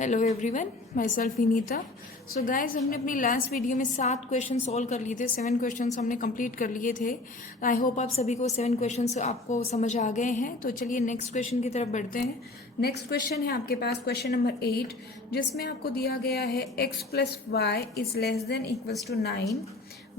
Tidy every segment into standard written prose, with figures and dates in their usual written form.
Hello everyone, my self Vinita. So guys, हमने अपनी last video में 7 क्वेश्चन सॉल्व कर लिए थे। 7 क्वेश्चंस हमने कंप्लीट कर लिए थे। आई होप आप सभी को 7 क्वेश्चंस आपको समझ आ गए हैं। तो चलिए नेक्स्ट क्वेश्चन की तरफ बढ़ते हैं। नेक्स्ट क्वेश्चन है आपके पास क्वेश्चन नंबर 8, जिसमें आपको दिया गया है x plus y is less than equals to 9,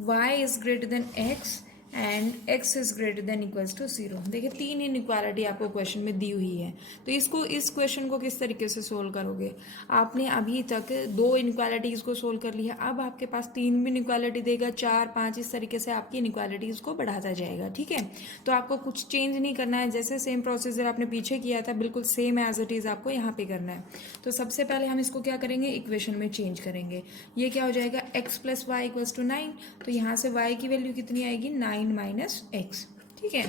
y is greater than x and x is greater than equals to 0। देखिए 3 इनइक्वालिटी आपको क्वेश्चन में दी हुई है। तो इस क्वेश्चन को किस तरीके से सोल्व करोगे? आपने अभी तक 2 इनइक्वालिटीज को सोल्व कर लिया, अब आपके पास 3 भी इनइक्वालिटी देगा, 4, 5, इस तरीके से आपकी इनइक्वालिटीज को बढ़ाता जाएगा। ठीक है, तो आपको कुछ चेंज नहीं करना है। जैसे सेम प्रोसीजर आपने पीछे किया था, बिल्कुल सेम एज इट इज आपको यहाँ पे करना है। तो सबसे पहले हम इसको क्या करेंगे, इक्वेशन में चेंज करेंगे। ये क्या हो जाएगा, x plus y equals to 9। तो यहाँ से y की वैल्यू कितनी आएगी, 9 माइनस एक्स। ठीक है,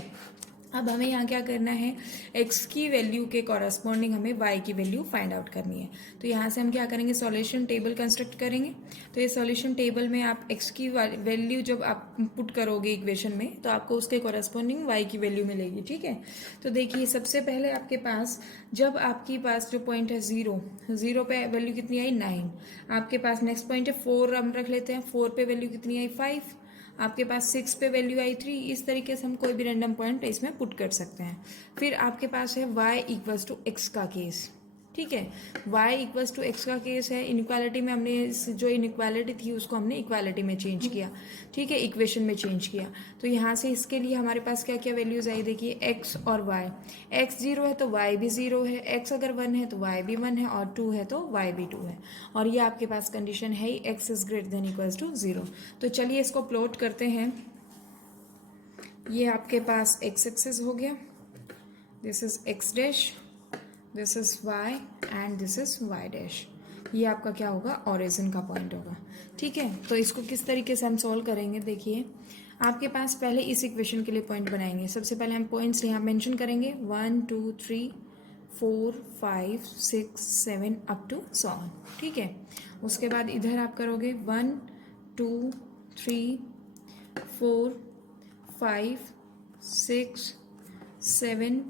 अब हमें यहाँ क्या करना है, x की वैल्यू के कॉरस्पॉन्डिंग हमें y की वैल्यू फाइंड आउट करनी है। तो यहाँ से हम क्या करेंगे, सॉल्यूशन टेबल कंस्ट्रक्ट करेंगे। तो ये सॉल्यूशन टेबल में आप x की वैल्यू जब आप पुट करोगे इक्वेशन में, तो आपको उसके कॉरस्पॉन्डिंग y की वैल्यू मिलेगी। ठीक है, तो देखिए सबसे पहले आपके पास, जब आपके पास जो पॉइंट है 0 पे वैल्यू कितनी आई, 9। आपके पास नेक्स्ट पॉइंट है 4, हम रख लेते हैं। 4 पे वैल्यू कितनी आई, 5। आपके पास 6 पे वैल्यू आई 3। इस तरीके से हम कोई भी रैंडम पॉइंट इसमें पुट कर सकते हैं। फिर आपके पास है y इक्वल्स टू एक्स का केस। ठीक है, y इक्वल्स टू एक्स का केस है। इनइक्वालिटी में हमने जो इनइक्वालिटी थी उसको हमने इक्वालिटी में चेंज किया। ठीक है, इक्वेशन में चेंज किया। तो यहाँ से इसके लिए हमारे पास क्या क्या वैल्यूज आई, देखिए x और y। x 0 है तो y भी 0 है, x अगर 1 है तो y भी 1 है, और 2 है तो y भी 2 है। और ये आपके पास कंडीशन है ही x is greater than equals to 0। तो चलिए इसको प्लॉट करते हैं। ये आपके पास x एक्सिस हो गया, this is x dash, this is y and this is y dash. ये आपका क्या होगा, ओरिजिन का पॉइंट होगा। ठीक है, तो इसको किस तरीके से हम सॉल्व करेंगे, देखिए आपके पास पहले इस इक्वेशन के लिए पॉइंट बनाएंगे। सबसे पहले हम पॉइंट्स यहाँ मेंशन करेंगे, 1 2 3 4 5 6 7 अप टू 7। ठीक है, उसके बाद इधर आप करोगे 1 2 3 4 5 6 7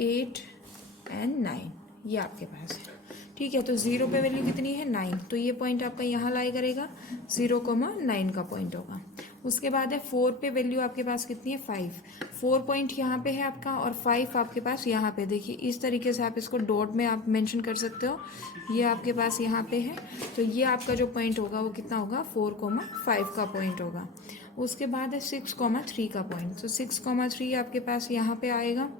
8 एंड 9। ये आपके पास है। ठीक है, तो 0 पे वैल्यू कितनी है, 9। तो ये पॉइंट आपका यहाँ लाई करेगा, 0,9 का पॉइंट होगा। उसके बाद है 4 पे वैल्यू आपके पास कितनी है, 5। 4 पॉइंट यहाँ पे है आपका, और 5 आपके पास यहाँ पे। देखिए इस तरीके से आप इसको डॉट में आप मेंशन कर सकते हो। ये आपके पास यहाँ पे है, तो ये आपका जो पॉइंट होगा वो कितना होगा, 4,5 का पॉइंट होगा। उसके बाद है 6,3 का पॉइंट। तो 6,3 आपके पास यहाँ पे आएगा।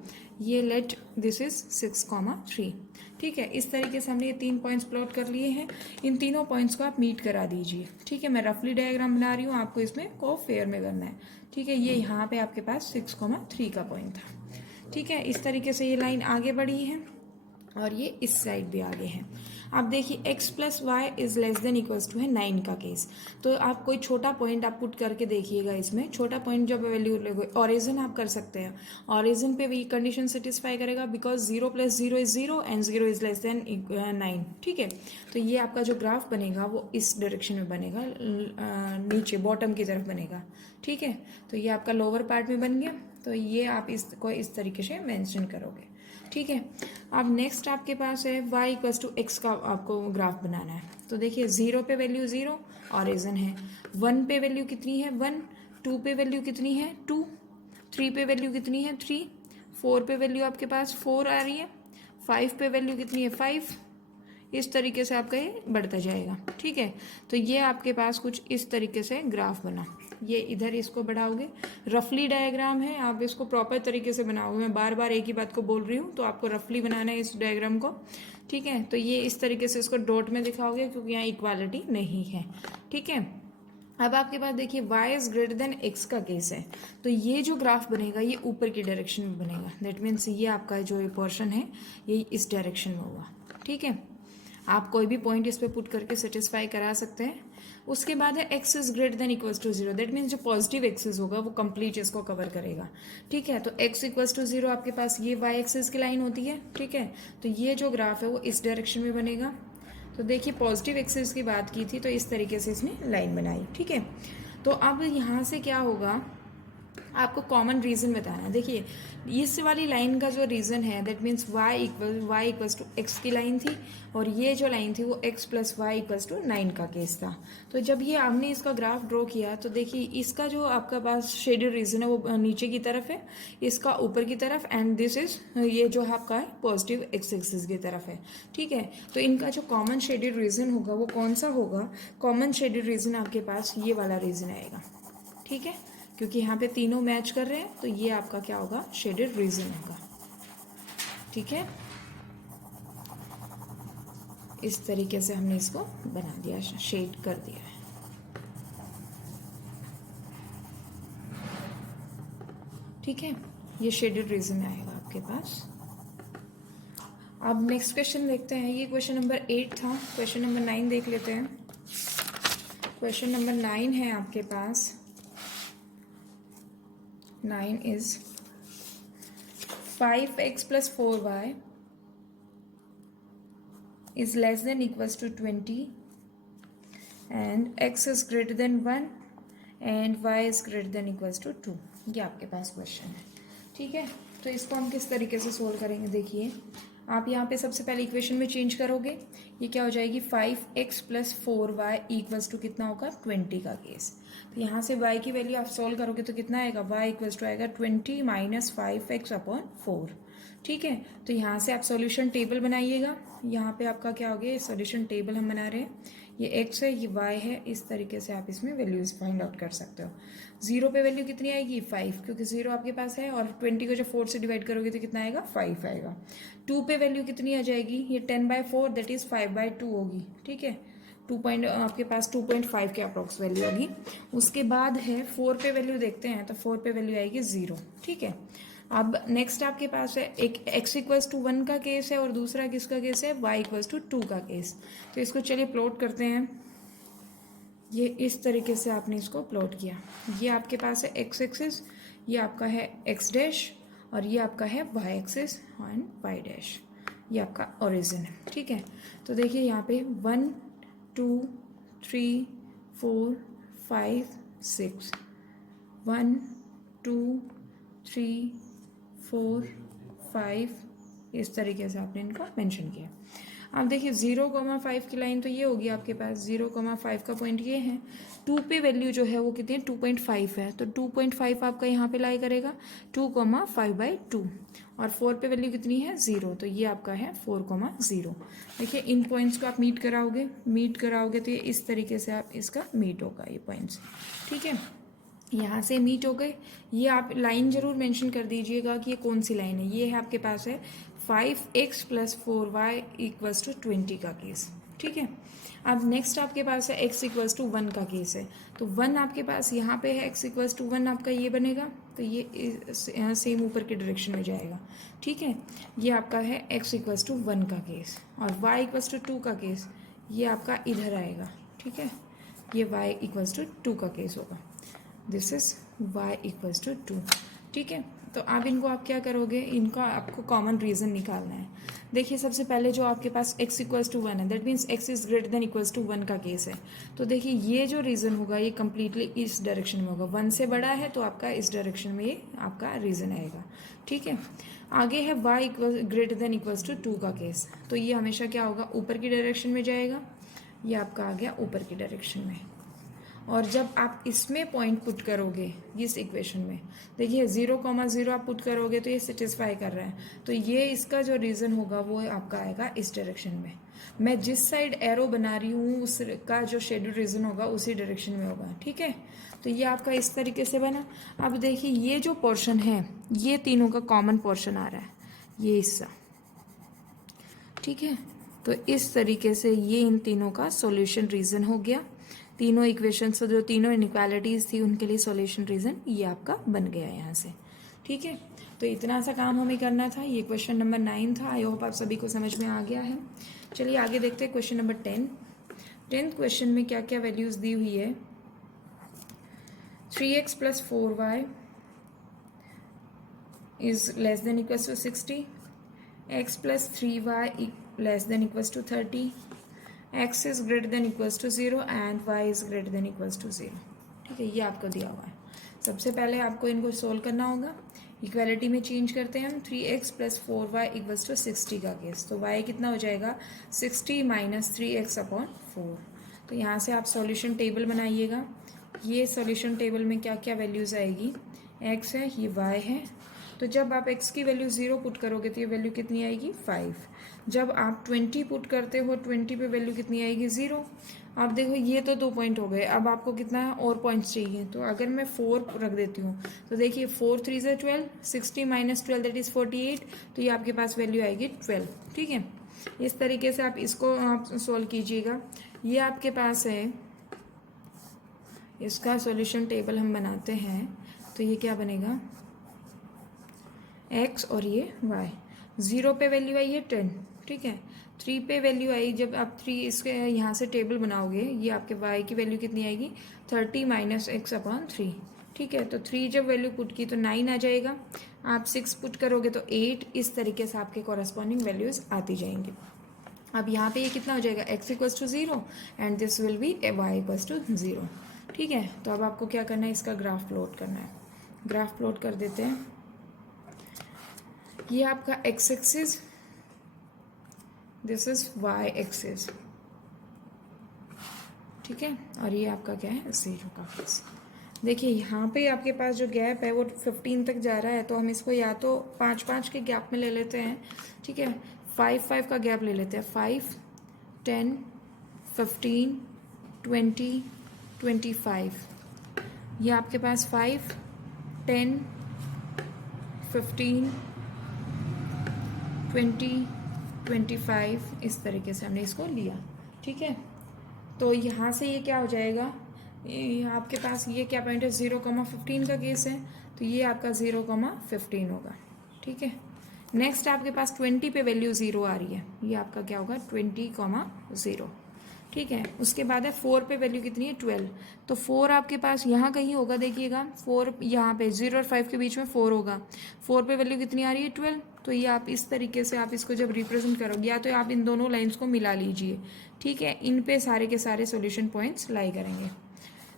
ये लेट दिस इज 6,3। ठीक है, इस तरीके से हमने ये 3 पॉइंट्स प्लॉट कर लिए हैं। इन तीनों पॉइंट्स को आप मीट करा दीजिए। ठीक है, मैं रफली डायग्राम बना रही हूँ, आपको इसमें को फेयर में करना है। ठीक है, ये यहाँ पे आपके पास 6,3 का पॉइंट था। ठीक है, इस तरीके से ये लाइन आगे बढ़ी है और ये इस साइड भी आगे है। अब देखिए x plus y is less than equals to है 9 का केस। तो आप कोई छोटा पॉइंट आप पुट करके देखिएगा। इसमें छोटा पॉइंट जब वैल्यू ओरिजिन आप कर सकते हैं, ओरिजिन पे भी कंडीशन सेटिस्फाई करेगा, because 0 + 0 is 0 and 0 is less then 9। ठीक है, तो ये आपका जो ग्राफ बनेगा वो इस डायरेक्शन में बनेगा, नीचे बॉटम की तरफ बनेगा। ठीक है, तो ये आपका लोअर पार्ट में बन गया। तो ये आप इसको इस तरीके से मेंशन करोगे। ठीक है, अब नेक्स्ट आपके पास है y इक्वल्स टू एक्स का आपको ग्राफ बनाना है। तो देखिए 0 पे वैल्यू 0 ओरिजिन है, 1 पे वैल्यू कितनी है, 1, 2 पे वैल्यू कितनी है, 2, 3 पे वैल्यू कितनी है, 3, 4 पे वैल्यू आपके पास 4 आ रही है, 5 पे वैल्यू कितनी है, 5। इस तरीके से आपका ये बढ़ता जाएगा। ठीक है, तो ये आपके पास कुछ इस तरीके से ग्राफ बना। ये इधर इसको बढ़ाओगे, रफली डायग्राम है, आप इसको प्रॉपर तरीके से बनाओगे। मैं बार बार एक ही बात को बोल रही हूँ, तो आपको रफली बनाना है इस डायग्राम को। ठीक है, तो ये इस तरीके से इसको डॉट में दिखाओगे, क्योंकि यहाँ इक्वालिटी नहीं है। ठीक है, अब आपके पास देखिए y is greater than x का केस है। तो ये जो ग्राफ बनेगा ये ऊपर की डायरेक्शन में बनेगा। दैट मीन्स ये आपका जो ये पोर्शन है ये इस डायरेक्शन में होगा। ठीक है, आप कोई भी पॉइंट इस पे पुट करके सेटिस्फाई करा सकते हैं। उसके बाद है x is greater than equals to 0। That means जो पॉजिटिव एक्सिस होगा वो कंप्लीट इसको कवर करेगा। ठीक है, तो x इक्वल्स टू 0 आपके पास ये y एक्सिस की लाइन होती है। ठीक है, तो ये जो ग्राफ है वो इस डायरेक्शन में बनेगा। तो देखिए पॉजिटिव एक्सिस की बात की थी, तो इस तरीके से इसने लाइन बनाई। ठीक है, तो अब यहाँ से क्या होगा, आपको कॉमन रीज़न बताना है। देखिए इस वाली लाइन का जो रीज़न है that means y equals to x की लाइन थी, और ये जो लाइन थी वो x plus y equals to 9 का केस था। तो जब ये आपने इसका ग्राफ ड्रॉ किया तो देखिए इसका जो आपका पास शेडेड रीज़न है वो नीचे की तरफ है, इसका ऊपर की तरफ, एंड दिस इज ये जो आपका है पॉजिटिव एक्स एक्सिस की तरफ है। ठीक है, तो इनका जो कॉमन शेडेड रीज़न होगा वो कौन सा होगा? कॉमन शेडेड रीज़न आपके पास ये वाला रीज़न आएगा। ठीक है, क्योंकि यहाँ पे तीनों मैच कर रहे हैं तो ये आपका क्या होगा? शेडेड रीजन होगा। ठीक है, इस तरीके से हमने इसको बना दिया, शेड कर दिया है। ठीक है, ये शेडेड रीजन आएगा आपके पास। अब नेक्स्ट क्वेश्चन देखते हैं। ये क्वेश्चन नंबर 8 था। क्वेश्चन नंबर 9 देख लेते हैं। क्वेश्चन नंबर 9 है आपके पास। 9 is 5x plus 4y is less than equals to 20 and x is greater than 1 and y is greater than equals to 2। ये आपके पास क्वेश्चन है। ठीक है, तो इसको हम किस तरीके से सोल्व करेंगे? देखिए आप यहाँ पे सबसे पहले इक्वेशन में चेंज करोगे, ये क्या हो जाएगी? 5x plus 4y equals to कितना होगा? 20 का केस। तो यहाँ से y की वैल्यू आप सोल्व करोगे तो कितना आएगा? y इक्वल्स टू आएगा 20 माइनस 5x अपॉन 4। ठीक है, तो यहाँ से आप सॉल्यूशन टेबल बनाइएगा। यहाँ पे आपका क्या हो गया? सॉल्यूशन टेबल हम बना रहे हैं। ये x है, ये y है, इस तरीके से आप इसमें वैल्यूज फाइंड आउट कर सकते हो। 0 पे वैल्यू कितनी आएगी? 5, क्योंकि 0 आपके पास है, और 20 को जब 4 से डिवाइड करोगे तो कितना आएगा? 5 आएगा। 2 पे वैल्यू कितनी आ जाएगी? ये 10/4 दैट इज 5/2 होगी। ठीक है, आपके पास 2.5 के अप्रॉक्स वैल्यू होगी। उसके बाद है 4 पे वैल्यू देखते हैं, तो 4 पे वैल्यू आएगी 0। ठीक है, अब नेक्स्ट आपके पास है एक x इक्वल्स टू 1 का केस है और दूसरा किसका केस है? y इक्वल्स टू 2 का केस। तो इसको चलिए प्लॉट करते हैं। ये इस तरीके से आपने इसको प्लॉट किया। ये आपके पास है x एक्सिस, ये आपका है x डैश, और ये आपका है y axis and y dash. ये आपका ओरिजिन है। ठीक है, तो देखिए यहाँ पे 1 2 3 4 5 6 1 2 3 4 5 इस तरीके से आपने इनको मेंशन किया। अब देखिए 0,5 की लाइन तो ये होगी आपके पास। 0,5 का पॉइंट ये है। 2 पे वैल्यू जो है वो कितनी है? 2.5 है, तो 2.5 आपका यहाँ पे लाई करेगा 2,5/2, और 4 पे वैल्यू कितनी है? 0, तो ये आपका है 4,0। देखिए इन पॉइंट्स को आप मीट कराओगे तो ये इस तरीके से आप इसका मीट होगा ये पॉइंट्स। ठीक है, यहाँ से मीट हो गए। ये आप लाइन जरूर मेंशन कर दीजिएगा कि ये कौन सी लाइन है। ये है आपके पास है 5x plus 4y equals to 20 का केस। ठीक है, अब नेक्स्ट आपके पास है x इक्वल्स टू 1 का केस है। तो 1 आपके पास यहाँ पे है, x इक्वल्स टू 1 आपका ये बनेगा, तो ये सेम ऊपर के डायरेक्शन में जाएगा। ठीक है, ये आपका है x इक्वल्स टू 1 का केस, और y इक्वल्स टू 2 का केस ये आपका इधर आएगा। ठीक है, ये y इक्वल्स टू 2 का केस होगा। This is y equals to 2। ठीक है, तो अब इनको आप क्या करोगे? इनका आपको कॉमन रीजन निकालना है। देखिए सबसे पहले जो आपके पास x इक्वल्स टू 1 है, that means x is greater than equals to 1 का केस है। तो देखिए ये जो रीजन होगा ये कम्प्लीटली इस डायरेक्शन में होगा। 1 से बड़ा है तो आपका इस डायरेक्शन में ये आपका रीजन आएगा। ठीक है, आगे है y equal greater than equals to 2 का केस। तो ये हमेशा क्या होगा? ऊपर की डायरेक्शन में जाएगा। ये आपका आ गया ऊपर की डायरेक्शन में। और जब आप इसमें पॉइंट पुट करोगे इस इक्वेशन में, देखिए 0,0 आप पुट करोगे तो ये सेटिस्फाई कर रहा है, तो ये इसका जो रीज़न होगा वो आपका आएगा इस डायरेक्शन में। मैं जिस साइड एरो बना रही हूँ उसका जो शेड्यूल रीज़न होगा उसी डायरेक्शन में होगा। ठीक है, तो ये आपका इस तरीके से बना। अब देखिए ये जो पोर्शन है ये तीनों का कॉमन पोर्शन आ रहा है, ये हिस्सा। ठीक है, तो इस तरीके से ये इन तीनों का सॉल्यूशन रीज़न हो गया। तीनों इक्वेशंस जो तीनों इनइक्वालिटीज़ थी उनके लिए सॉल्यूशन रीज़न ये आपका बन गया यहाँ से। ठीक है, तो इतना सा काम हमें करना था। ये क्वेश्चन नंबर 9 था। आई होप आप सभी को समझ में आ गया है। चलिए आगे देखते हैं क्वेश्चन नंबर 10। 10th क्वेश्चन में क्या क्या वैल्यूज़ दी हुई है? 3x plus 4y is less than equals to 60, x plus 3y less than equals to 30, x is greater than equals to 0 and y is greater than equals to 0। ठीक है, ये आपको दिया हुआ है। सबसे पहले आपको इनको सोल्व करना होगा। इक्वालिटी में चेंज करते हैं हम। 3x + 4y = 60 का केस। तो y कितना हो जाएगा 60 - 3x अपॉन 4। तो यहाँ से आप सॉल्यूशन टेबल बनाइएगा। ये सॉल्यूशन टेबल में क्या क्या वैल्यूज़ आएगी, x है, ये y है। तो जब आप x की वैल्यू 0 पुट करोगे तो ये वैल्यू कितनी आएगी 5। जब आप 20 पुट करते हो 20 पे वैल्यू कितनी आएगी 0। आप देखो ये तो 2 पॉइंट हो गए, अब आपको कितना और पॉइंट्स चाहिए। तो अगर मैं 4 रख देती हूँ तो देखिए 4 3 = 12, 60 - 12 दैट इज़ 48। तो ये आपके पास वैल्यू आएगी 12। ठीक है, इस तरीके से आप इसको आप सोल्व कीजिएगा। ये आपके पास है, इसका सॉल्यूशन टेबल हम बनाते हैं। तो ये क्या बनेगा x और ये y। 0 पे वैल्यू आई है 10। ठीक है, 3 पे वैल्यू आई, जब आप 3 इसके यहाँ से टेबल बनाओगे ये आपके y की वैल्यू कितनी आएगी 30 - x अपॉन 3। ठीक है, तो 3 जब वैल्यू पुट की तो 9 आ जाएगा। आप 6 पुट करोगे तो 8। इस तरीके से आपके कॉरस्पॉन्डिंग वैल्यूज़ आती जाएंगी। अब यहाँ पे ये कितना हो जाएगा x = 0 and this will B y = 0। ठीक है, तो अब आपको क्या करना है, इसका ग्राफ प्लॉट करना है। ग्राफ प्लॉट कर देते हैं। ये आपका x axis, this is y axis. ठीक है, और ये आपका क्या है 0 का केस। देखिए यहाँ पे आपके पास जो गैप है वो 15 तक जा रहा है, तो हम इसको या तो 5-5 के गैप में ले लेते हैं। ठीक है, 5-5 का गैप ले लेते हैं। 5, 10, 15, 20, 25। ये आपके पास 5, 10, 15, 20, 25 इस तरीके से हमने इसको लिया। ठीक है, तो यहाँ से ये क्या हो जाएगा, ये आपके पास ये क्या पॉइंट है 0,15 का केस है। तो ये आपका 0,15 होगा। ठीक है, नेक्स्ट आपके पास 20 पे वैल्यू 0 आ रही है, ये आपका क्या होगा 20,0। ठीक है, उसके बाद है 4 पे वैल्यू कितनी है 12। तो 4 आपके पास यहाँ कहीं होगा, देखिएगा 4 यहाँ पे 0 और 5 के बीच में 4 होगा। 4 पे वैल्यू कितनी आ रही है 12। तो ये आप इस तरीके से आप इसको जब रिप्रेजेंट करोगे, या तो आप इन दोनों लाइंस को मिला लीजिए। ठीक है, इन पे सारे के सारे सॉल्यूशन पॉइंट्स लाई करेंगे।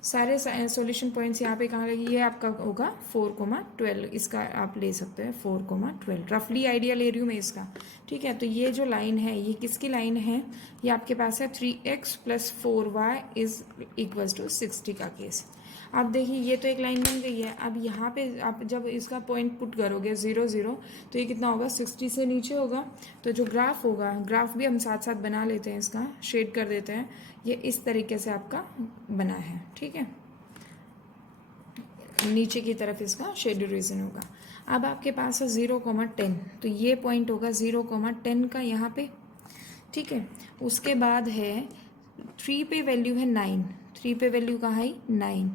सारे सॉल्यूशन पॉइंट्स यहाँ पे कहाँ लगी, ये आपका होगा 4,12। इसका आप ले सकते हैं 4,12, रफली आइडिया ले रही हूँ मैं इसका। ठीक है, तो ये जो लाइन है ये किसकी लाइन है, ये आपके पास है 3x + 4y = 60 का केस। अब देखिए ये तो एक लाइन बन गई है। अब यहाँ पे आप जब इसका पॉइंट पुट करोगे 0 0, तो ये कितना होगा 60 से नीचे होगा। तो जो ग्राफ होगा, ग्राफ भी हम साथ साथ बना लेते हैं, इसका शेड कर देते हैं। ये इस तरीके से आपका बना है। ठीक है, नीचे की तरफ इसका शेड रीजन होगा। अब आपके पास है 0,10, तो ये पॉइंट होगा 0,10 का यहाँ पे। ठीक है, उसके बाद है 3 पे वैल्यू है 9। 3 पे वैल्यू कहाँ है 9।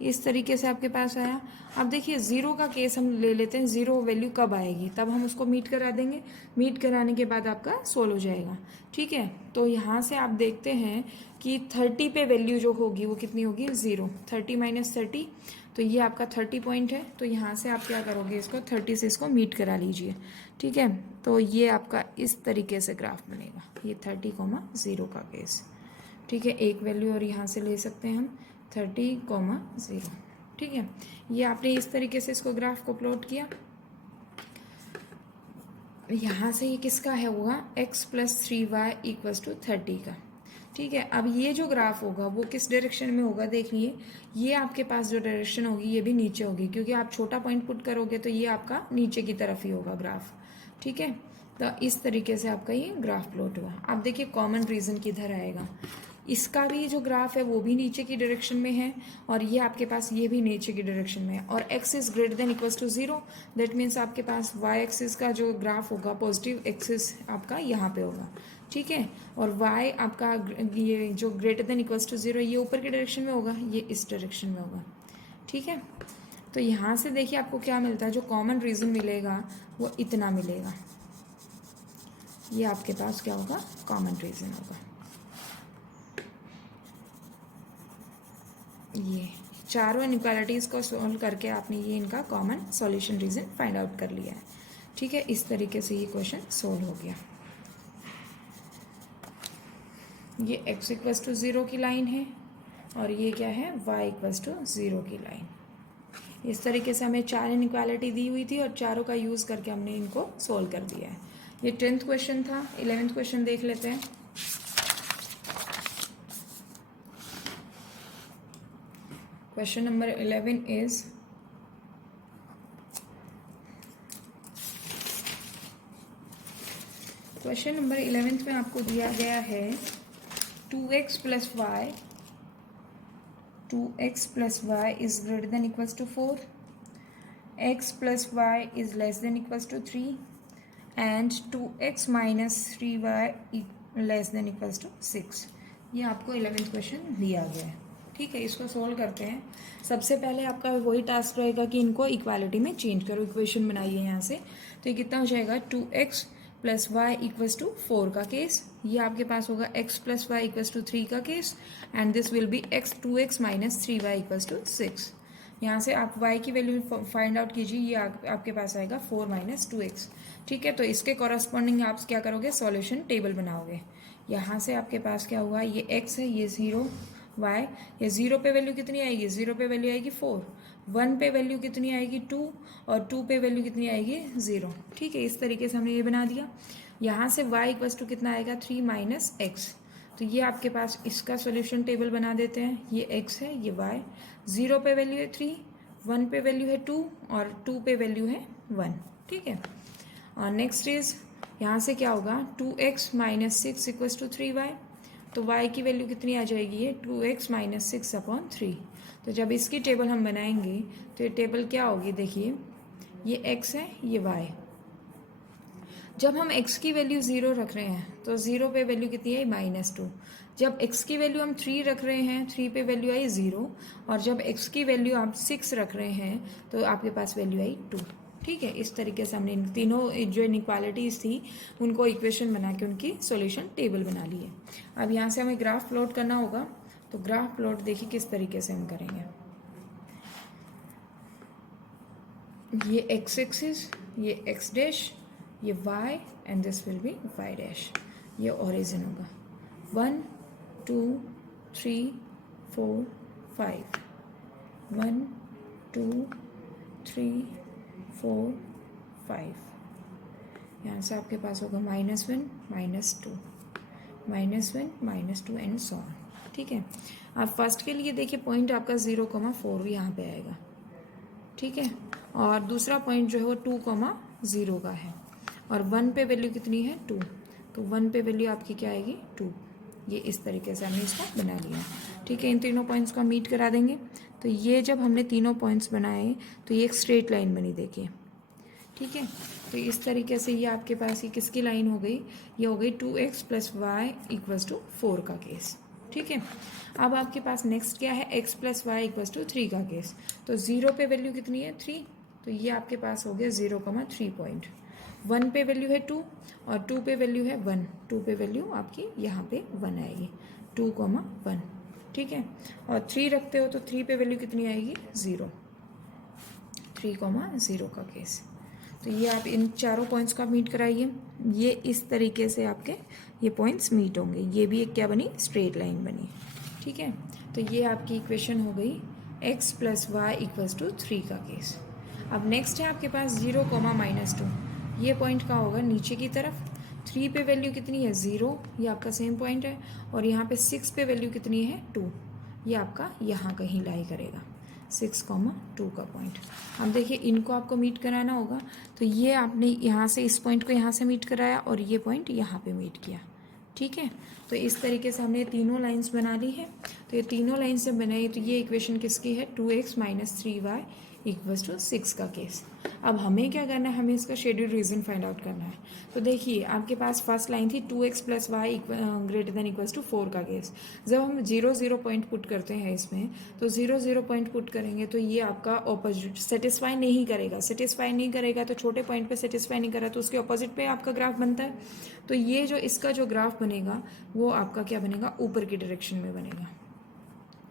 इस तरीके से आपके पास आया। अब देखिए 0 का केस हम ले लेते हैं। 0 वैल्यू कब आएगी, तब हम उसको मीट करा देंगे। मीट कराने के बाद आपका सोल्व हो जाएगा। ठीक है, तो यहाँ से आप देखते हैं कि 30 पे वैल्यू जो होगी वो कितनी होगी 0। 30 - 30, तो ये आपका 30 पॉइंट है। तो यहाँ से आप क्या करोगे, इसको 30 से इसको मीट करा लीजिए। ठीक है, तो ये आपका इस तरीके से ग्राफ बनेगा, ये 30,0 का केस। ठीक है, एक वैल्यू और यहाँ से ले सकते हैं हम 30,0। ठीक है, ये आपने इस तरीके से इसको ग्राफ को प्लॉट किया। यहाँ से ये किसका है होगा x + 3y = 30 का। ठीक है, अब ये जो ग्राफ होगा वो किस डायरेक्शन में होगा, देखिए ये आपके पास जो डायरेक्शन होगी ये भी नीचे होगी, क्योंकि आप छोटा पॉइंट पुट करोगे तो ये आपका नीचे की तरफ ही होगा ग्राफ। ठीक है, तो इस तरीके से आपका ये ग्राफ प्लॉट हुआ। अब देखिए कॉमन रीजन किधर आएगा, इसका भी जो ग्राफ है वो भी नीचे की डायरेक्शन में है, और ये आपके पास ये भी नीचे की डायरेक्शन में है, और x is greater than equals to 0। That means आपके पास y एक्सिस का जो ग्राफ होगा, पॉजिटिव एक्सिस आपका यहाँ पे होगा। ठीक है, और y आपका ये जो ग्रेटर देन इक्वल्स टू 0 ये ऊपर की डायरेक्शन में होगा, ये इस डायरेक्शन में होगा। ठीक है, तो यहाँ से देखिए आपको क्या मिलता है, जो कॉमन रीजन मिलेगा वो इतना मिलेगा। ये आपके पास क्या होगा, कॉमन रीजन होगा। ये चारों इनइक्वालिटीज़ को सॉल्व करके आपने ये इनका common solution region find out कर लिया है। ठीक है, इस तरीके से ये क्वेश्चन सॉल्व हो गया। ये x = 0 की लाइन है, और ये क्या है y = 0 की लाइन। इस तरीके से हमें 4 इनइक्वालिटी दी हुई थी और चारों का यूज़ करके हमने इनको सोल्व कर दिया है। ये 10th क्वेश्चन था। 11th क्वेश्चन देख लेते हैं। Question number 11 is question number 11th में आपको दिया गया है 2x plus y is greater than equals to 4, x plus y is less than equals to 3 and 2x minus 3y less than equals to 6। ये आपको 11th क्वेश्चन दिया गया है। ठीक है, इसको सोल्व करते हैं। सबसे पहले आपका वही टास्क रहेगा कि इनको इक्वालिटी में चेंज करो। इक्वेशन बनाइए यहाँ से, तो ये कितना हो जाएगा 2x plus y equals to 4 का केस, ये आपके पास होगा x plus y equals to 3 का case, and this will be 2x minus 3y equals to 6। यहाँ से आप y की वैल्यू फाइंड आउट कीजिए, ये आपके पास आएगा 4 माइनस 2x। ठीक है, तो इसके कॉरस्पॉन्डिंग आप क्या करोगे, सॉल्यूशन टेबल बनाओगे। यहाँ से आपके पास क्या हुआ, ये x है, ये 0, y, ये 0 पे वैल्यू कितनी आएगी, 0 पे वैल्यू आएगी 4, 1 पे वैल्यू कितनी आएगी 2, और 2 पे वैल्यू कितनी आएगी 0। ठीक है, इस तरीके से हमने ये बना दिया। यहाँ से y इक्वल्स टू कितना आएगा 3 माइनस एक्स, तो ये आपके पास इसका सॉल्यूशन टेबल बना देते हैं। ये x है, ये y, 0 पे वैल्यू है 3, 1 पे वैल्यू है 2, और 2 पे वैल्यू है 1। ठीक है, और नेक्स्ट इज यहाँ से क्या होगा 2x minus 6 equals to 3y, तो y की वैल्यू कितनी आ जाएगी, ये 2x माइनस 6 अपॉन 3। तो जब इसकी टेबल हम बनाएंगे तो ये टेबल क्या होगी, देखिए ये x है, ये y। जब हम x की वैल्यू 0 रख रहे हैं तो 0 पे वैल्यू कितनी आई -2। जब x की वैल्यू हम 3 रख रहे हैं, 3 पे वैल्यू आई 0, और जब x की वैल्यू आप 6 रख रहे हैं तो आपके पास वैल्यू आई 2। ठीक है, इस तरीके से हमने इन तीनों जो इनइक्वालिटीज़ थी उनको इक्वेशन बना के उनकी सॉल्यूशन टेबल बना ली है। अब यहाँ से हमें ग्राफ प्लॉट करना होगा, तो ग्राफ प्लॉट देखिए किस तरीके से हम करेंगे। ये x एक्सिस, ये x डैश, ये y, and this will B y dash. ये ओरिजिन होगा 1 2 3 4 5, 1 2 3 4 5। यहाँ से आपके पास होगा -1 -2 -1 -2 एंड सो ऑन। ठीक है, अब फर्स्ट के लिए देखिए पॉइंट आपका 0,4 यहाँ पे आएगा। ठीक है, और दूसरा पॉइंट जो है वो 2,0 का है, और 1 पे वैल्यू कितनी है 2, तो 1 पे वैल्यू आपकी क्या आएगी 2। ये इस तरीके से हमने इसको बना लिया। ठीक है, इन तीनों पॉइंट्स को हम मीट करा देंगे। तो ये जब हमने तीनों पॉइंट्स बनाए तो ये एक स्ट्रेट लाइन बनी, देखिए। ठीक है, तो इस तरीके से ये आपके पास ये किसकी लाइन हो गई, ये हो गई 2x plus y equals to 4 का केस। ठीक है, अब आपके पास नेक्स्ट क्या है, x plus y equals to 3 का केस। तो 0 पे वैल्यू कितनी है 3, तो ये आपके पास हो गया 0,3 पॉइंट। 1 पे वैल्यू है 2, और 2 पे वैल्यू है 1, 2 पे वैल्यू आपकी यहाँ पे 1 आएगी, 2,1। ठीक है, और 3 रखते हो तो 3 पे वैल्यू कितनी आएगी 0, 3,0 का केस। तो ये आप इन चारों पॉइंट्स को आप मीट कराइए। ये इस तरीके से आपके ये पॉइंट्स मीट होंगे। ये भी एक क्या बनी, स्ट्रेट लाइन बनी। ठीक है, तो ये आपकी इक्वेशन हो गई x plus y equals to 3 का केस। अब नेक्स्ट है आपके पास 0, -2। ये पॉइंट का होगा नीचे की तरफ। 3 पे वैल्यू कितनी है 0, ये आपका सेम पॉइंट है, और यहाँ पे 6 पे वैल्यू कितनी है 2, ये आपका यहाँ कहीं लाई करेगा, 6,2 का पॉइंट। अब देखिए इनको आपको मीट कराना होगा, तो ये आपने यहाँ से इस पॉइंट को यहाँ से मीट कराया, और ये पॉइंट यहाँ पे मीट किया। ठीक है, तो इस तरीके से हमने तीनों लाइंस बना ली है। तो ये तीनों लाइंस जब बनाई तो ये इक्वेशन किसकी है, 2x minus 3y equals to 6 का केस। अब हमें क्या करना है, हमें इसका शेड्यूल रीजन फाइंड आउट करना है। तो देखिए आपके पास फर्स्ट लाइन थी 2x plus y greater than equals to 4 का केस। जब हम 0 पॉइंट पुट करते हैं इसमें, तो 0 पॉइंट पुट करेंगे तो ये आपका ऑपोजिट सेटिस्फाई नहीं करेगा, तो छोटे पॉइंट पे सेटिस्फाई नहीं करा तो उसके ऑपोजिट पे आपका ग्राफ बनता है। तो ये जो इसका जो ग्राफ बनेगा वो आपका क्या बनेगा, ऊपर की डायरेक्शन में बनेगा,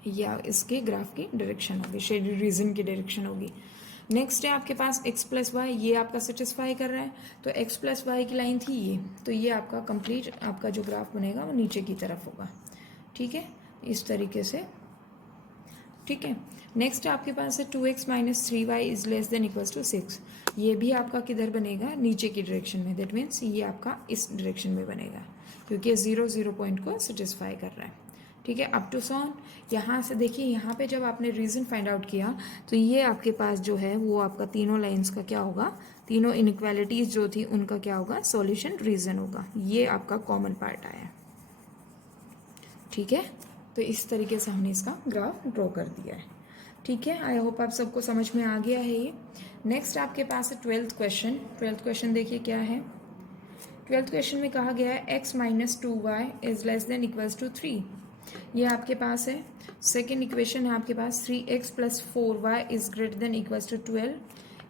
या इसके ग्राफ की डायरेक्शन होगी, शेड्यूल रीजन की डायरेक्शन होगी। नेक्स्ट है आपके पास x प्लस वाई, ये आपका सेटिस्फाई कर रहा है, तो x प्लस वाई की लाइन थी ये, तो ये आपका कंप्लीट आपका जो ग्राफ बनेगा वो नीचे की तरफ होगा। ठीक है, इस तरीके से ठीक है। नेक्स्ट आपके पास है 2x minus 3y is less than equals to 6। ये भी आपका किधर बनेगा, नीचे की डायरेक्शन में, दैट मीन्स ये आपका इस डायरेक्शन में बनेगा क्योंकि 0 0 पॉइंट को सेटिस्फाई कर रहा है। ठीक है, अप टू सॉन। यहाँ से देखिए, यहाँ पे जब आपने रीज़न फाइंड आउट किया तो ये आपके पास जो है वो आपका तीनों लाइंस का क्या होगा, तीनों इनइक्वालिटीज जो थी उनका क्या होगा, सॉल्यूशन रीज़न होगा। ये आपका कॉमन पार्ट आया। ठीक है, तो इस तरीके से हमने इसका ग्राफ ड्रॉ कर दिया है। ठीक है, आई होप आप सबको समझ में आ गया है ये। नेक्स्ट आपके पास है 12th क्वेश्चन। 12th क्वेश्चन देखिए क्या है। 12th क्वेश्चन में कहा गया है x minus 2y is less than equals to 3। ये आपके पास है। सेकेंड इक्वेशन है आपके पास 3x plus 4y is greater than equals to 12,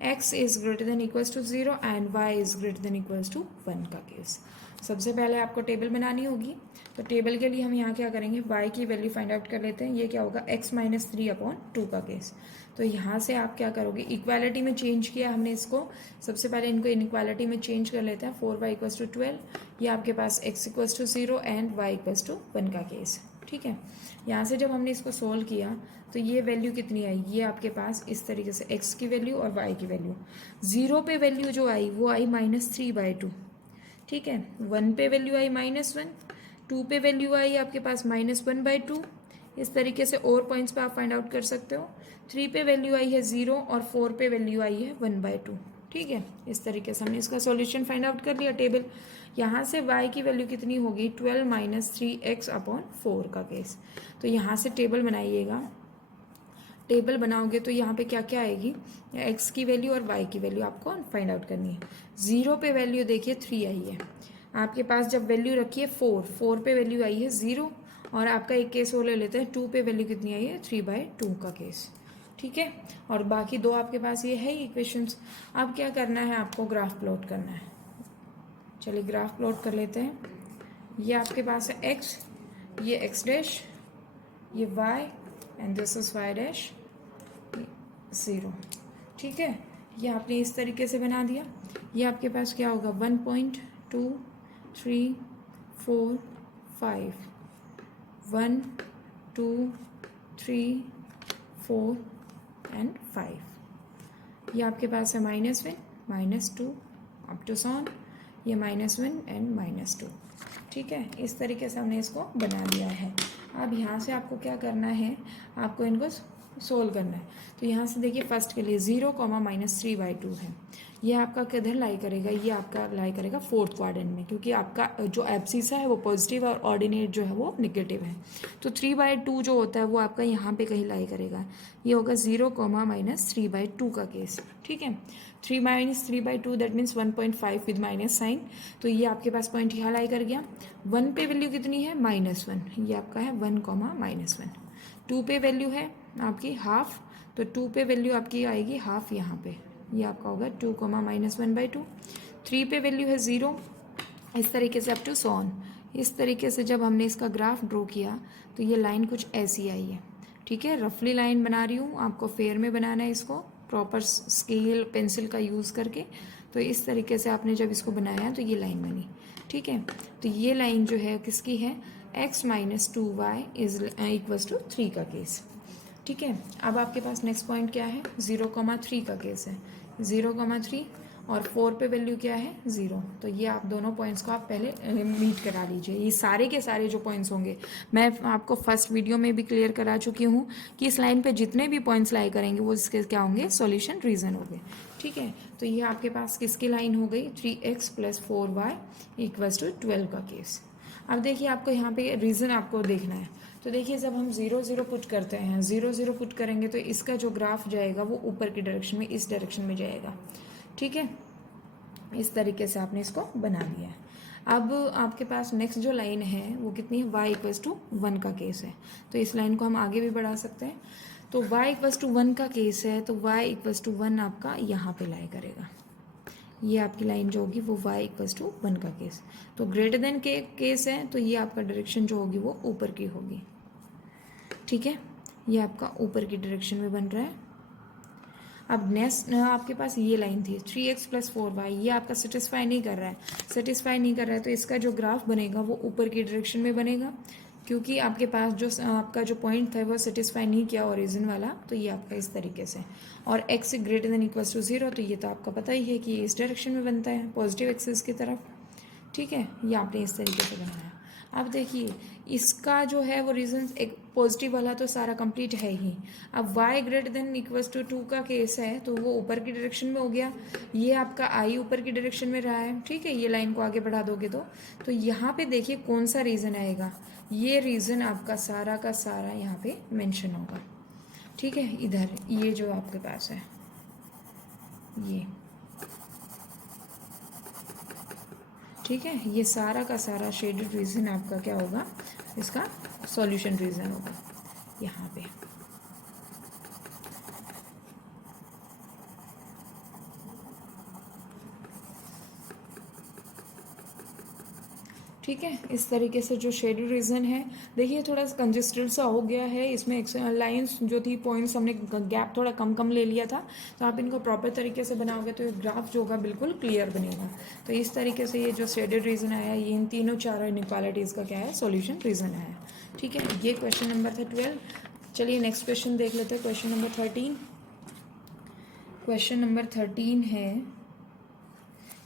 x is greater than equals to 0 and y is greater than equals to 1 का case. सबसे पहले आपको टेबल बनानी होगी, तो टेबल के लिए हम यहाँ क्या करेंगे, y की वैल्यू फाइंड आउट कर लेते हैं। ये क्या होगा, x माइनस 3/2 का केस। तो यहाँ से आप क्या करोगे, इक्वालिटी में चेंज किया हमने इसको। सबसे पहले इनको इनइक्वालिटी में चेंज कर लेते हैं। 4y इक्वल्स टू 12, ये आपके पास x equals to 0 and y equals to 1 का केस। ठीक है, यहाँ से जब हमने इसको सोल्व किया तो ये वैल्यू कितनी आई, ये आपके पास इस तरीके से x की वैल्यू और y की वैल्यू। 0 पे वैल्यू जो आई वो आई -3/2। ठीक है, 1 पे वैल्यू आई -1, 2 पे वैल्यू आई आपके पास -1/2। इस तरीके से और पॉइंट्स पे आप फाइंड आउट कर सकते हो। 3 पे वैल्यू आई है 0 और 4 पे वैल्यू आई है 1/2। ठीक है, इस तरीके से हमने इसका सॉल्यूशन फाइंड आउट कर लिया टेबल। यहाँ से y की वैल्यू कितनी होगी, 12 माइनस 3x/4 का केस। तो यहाँ से टेबल बनाइएगा। टेबल बनाओगे तो यहाँ पे क्या क्या आएगी, x की वैल्यू और y की वैल्यू आपको फाइंड आउट करनी है। 0 पे वैल्यू देखिए 3 आई है आपके पास, जब वैल्यू रखी है 4 पे वैल्यू आई है 0, और आपका एक केस और ले लेते हैं, 2 पे वैल्यू कितनी आई है, 3/2 का केस। ठीक है, और बाकी दो आपके पास ये है इक्वेशंस। अब क्या करना है, आपको ग्राफ प्लॉट करना है। चलिए ग्राफ प्लॉट कर लेते हैं। ये आपके पास है x, ये x डैश, ये y and this is y dash 0। ठीक है, ये आपने इस तरीके से बना दिया। ये आपके पास क्या होगा, 1 2 3 4 5, 1 2 3 4 एंड 5। ये आपके पास है -1 -2 अप टू सॉन, ये -1 एंड -2। ठीक है, इस तरीके से हमने इसको बना लिया है। अब यहाँ से आपको क्या करना है, आपको इनको सोल्व करना है। तो यहाँ से देखिए फर्स्ट के लिए 0, -3/2 है। ये आपका किधर लाई करेगा, ये आपका लाई करेगा 4th क्वाड्रेंट में, क्योंकि आपका जो एब्सिसा है वो पॉजिटिव और ऑर्डिनेट जो है वो नेगेटिव है। तो 3/2 जो होता है वो आपका यहाँ पे कहीं लाई करेगा। ये होगा 0, -3/2 का केस। ठीक है, 3 - 3/2 that means 1.5 with minus sign. तो ये आपके पास पॉइंट यहाँ लाई कर गया। 1 पे वैल्यू कितनी है, -1, ये आपका है 1, -1। 2 पे वैल्यू है आपकी हाफ, तो 2 पे वैल्यू आपकी आएगी हाफ यहाँ पे, ये आपका होगा 2, -1/2। 3 पे वैल्यू है 0। इस तरीके से अप टू सॉन। इस तरीके से जब हमने इसका ग्राफ ड्रॉ किया तो ये लाइन कुछ ऐसी आई है। ठीक है, रफली लाइन बना रही हूँ, आपको फेयर में बनाना है इसको प्रॉपर स्केल पेंसिल का यूज़ करके। तो इस तरीके से आपने जब इसको बनाया तो ये लाइन बनी। ठीक है, तो ये लाइन जो है किसकी है, x - 2y is equals to 3 का केस। ठीक है, अब आपके पास नेक्स्ट पॉइंट क्या है, 0,3 का केस है। 0,3 और 4 पे वैल्यू क्या है, 0। तो ये आप दोनों पॉइंट्स को आप पहले मीट करा लीजिए। ये सारे के सारे जो पॉइंट्स होंगे मैं आपको फर्स्ट वीडियो में भी क्लियर करा चुकी हूँ कि इस लाइन पे जितने भी पॉइंट्स लाई करेंगे वो इसके क्या होंगे, सॉल्यूशन रीजन होंगे। ठीक है, तो ये आपके पास किसकी लाइन हो गई, 3x + 4y इक्वल्स टू 12 का केस। अब देखिए आपको यहाँ पे रीज़न आपको देखना है। तो देखिए जब हम 0 0 पुट करते हैं, 0 0 पुट करेंगे तो इसका जो ग्राफ जाएगा वो ऊपर की डायरेक्शन में, इस डायरेक्शन में जाएगा। ठीक है, इस तरीके से आपने इसको बना लिया है। अब आपके पास नेक्स्ट जो लाइन है वो कितनी है, y = 1 का केस है। तो इस लाइन को हम आगे भी बढ़ा सकते हैं। तो y = 1 का केस है, तो y = 1 आपका यहाँ पे लाई करेगा। ये आपकी लाइन जो होगी वो y = 1 का केस। तो ग्रेटर देन के केस है, तो ये आपका डायरेक्शन जो होगी वो ऊपर की होगी। ठीक है, ये आपका ऊपर की डायरेक्शन में बन रहा है। अब नेक्स्ट आपके पास ये लाइन थी 3x + 4y, ये आपका सेटिस्फाई नहीं कर रहा है। तो इसका जो ग्राफ बनेगा वो ऊपर की डायरेक्शन में बनेगा। क्योंकि आपके पास जो आपका जो पॉइंट था वो सेटिस्फाई नहीं किया ओरिजिन वाला, तो ये आपका इस तरीके से। और x greater than equals to 0, तो ये तो आपका पता ही है कि ये इस डायरेक्शन में बनता है, पॉजिटिव एक्सिस की तरफ। ठीक है, ये आपने इस तरीके से बनाया। अब देखिए इसका जो है वो रीज़न, एक पॉजिटिव वाला तो सारा कंप्लीट है ही। अब y greater than equals to 2 का केस है, तो वो ऊपर की डायरेक्शन में हो गया, ये आपका i ऊपर की डायरेक्शन में रहा है। ठीक है, ये लाइन को आगे बढ़ा दोगे तो यहाँ पे देखिए कौन सा रीज़न आएगा, ये रीज़न आपका सारा का सारा यहाँ पे मेंशन होगा। ठीक है, इधर ये जो आपके पास है ये, ठीक है, ये सारा का सारा शेडेड रीजन आपका क्या होगा, इसका सॉल्यूशन रीजन होगा यहाँ पे। ठीक है, इस तरीके से जो शेडेड रीजन है, देखिए थोड़ा कंजेस्टेड सा हो गया है इसमें, लाइंस जो थी, पॉइंट्स हमने गैप थोड़ा कम कम ले लिया था। तो आप इनको प्रॉपर तरीके से बनाओगे तो ग्राफ जो होगा बिल्कुल क्लियर बनेगा। तो इस तरीके से ये जो शेडेड रीजन आया, ये इन तीनों चारों इनइक्वालिटीज़ का क्या है, सॉल्यूशन रीजन आया। ठीक है, ये क्वेश्चन नंबर था 12। चलिए नेक्स्ट क्वेश्चन देख लेते हैं, क्वेश्चन नंबर 13। क्वेश्चन नंबर 13 है,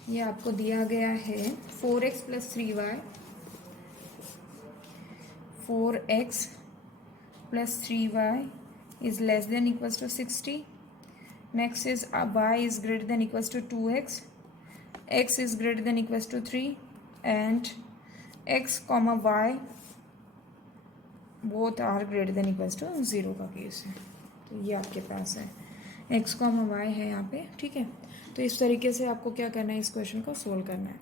ये आपको दिया गया है 4x + 3y, 4x + 3y is less than equals to 60. Next is y is greater than equals to 2x, x is greater than equals to 3, and x comma y both are greater than equals to 0 का case है। तो ये आपके पास है x comma y है यहाँ पे। ठीक है, तो इस तरीके से आपको क्या करना है, इस क्वेश्चन को सोल्व करना है।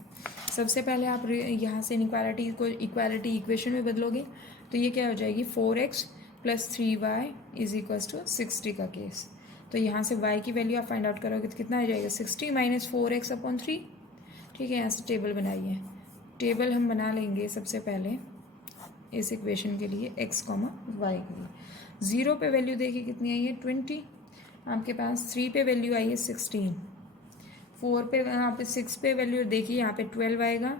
सबसे पहले आप यहाँ से इनइक्वालिटी को इक्वालिटी इक्वेशन में बदलोगे, तो ये क्या हो जाएगी, 4x + 3y is equals to 60 का केस। तो यहाँ से y की वैल्यू आप फाइंड आउट करोगे तो कितना आ जाएगा, 60 - 4x/3। ठीक है, यहाँ से टेबल बनाइए, टेबल हम बना लेंगे सबसे पहले इस इक्वेशन के लिए, x, y के लिए। 0 पे वैल्यू देखिए कितनी आई है, 20 आपके पास, 3 पे वैल्यू आई है 16, 4 पे, यहाँ पे 6 पे वैल्यू देखिए, यहाँ पे 12 आएगा,